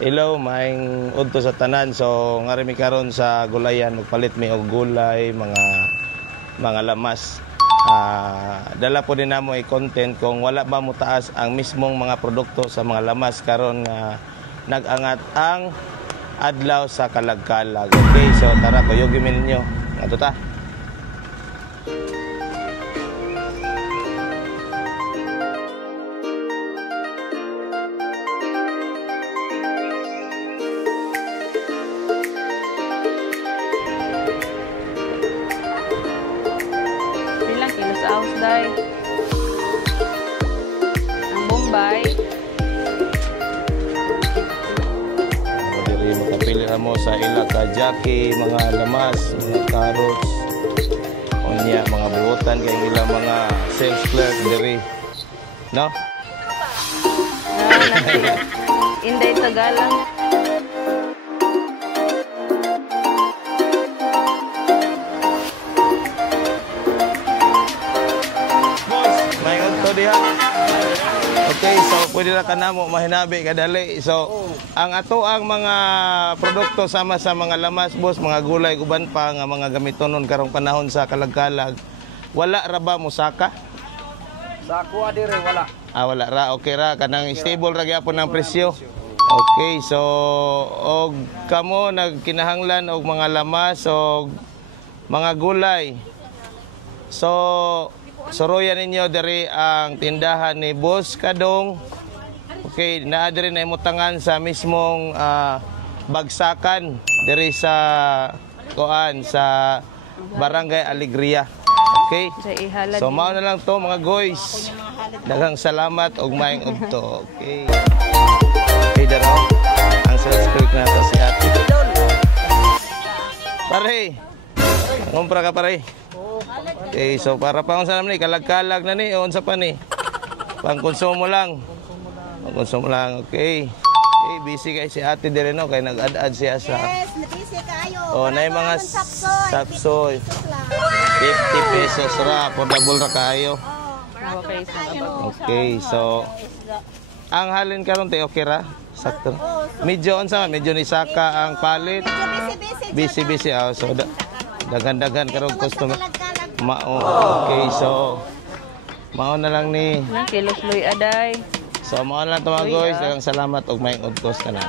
Hello, maing udto sa tanan. So nga mi karon sa gulayan magpalit mi og gulay, mga lamas. Dala po din namo i-content kung wala ba mo taas ang mismong mga produkto sa mga lamas karon nga nag-angat ang adlaw sa kalagkalag. Okay, so tara kuyogin mi ninyo. Ato ta. Day. Ang Bombay. Diri makapili mo sa ila ka jaki, mga lamas, mga carrots, unya mga buotan kay ila mga sales clerk diri. No? Inday Tagalang. Okay, so pwede na ka na mo mahinabi kadali. So, ang ato ang mga produkto sama sa mga lamas, boss, mga gulay, uban pa nga mga gamitonon karong panahon sa kalagkalag. Wala ra ba mo saka? Sa kuha dire wala. Wala ra. Okay ra kanang stable ra gyapon ang presyo. Okay, so og kamo nagkinahanglan og mga lamas og mga gulay. So suruyan ninyo diri ang tindahan ni Boss Kadong. Okay, naa diri na imutangan sa mismong bagsakan diri sa kuan sa Barangay Alegria. Okay? So mao na lang to mga guys. Daghang salamat og maayong udto. Okay. Okay, daro. Ang sales clerk na to si Ate. Pare. Ngumpra ka pare. Okay, so para pa sa naman ni kalag-kalag na ni, unsa pa ni? Pangkonsumo lang. Pangkonsumo lang, okay. Okay, busy kay si Ate dire no kay nag-add siya sa. Yes, busy kayo. Na yung mga sapsoy. 50 pesos ra, affordable ra kayo. Okay, so ang halin karon tay okay ra? Sakto. Medyo unsa man, medyo ni saka ang palit. Busy. So dagan-dagan karong customer. Okay, so mao na lang ni kilos loy aday. So mao na lang to mga guys, daghang salamat og maayong udtos tanan.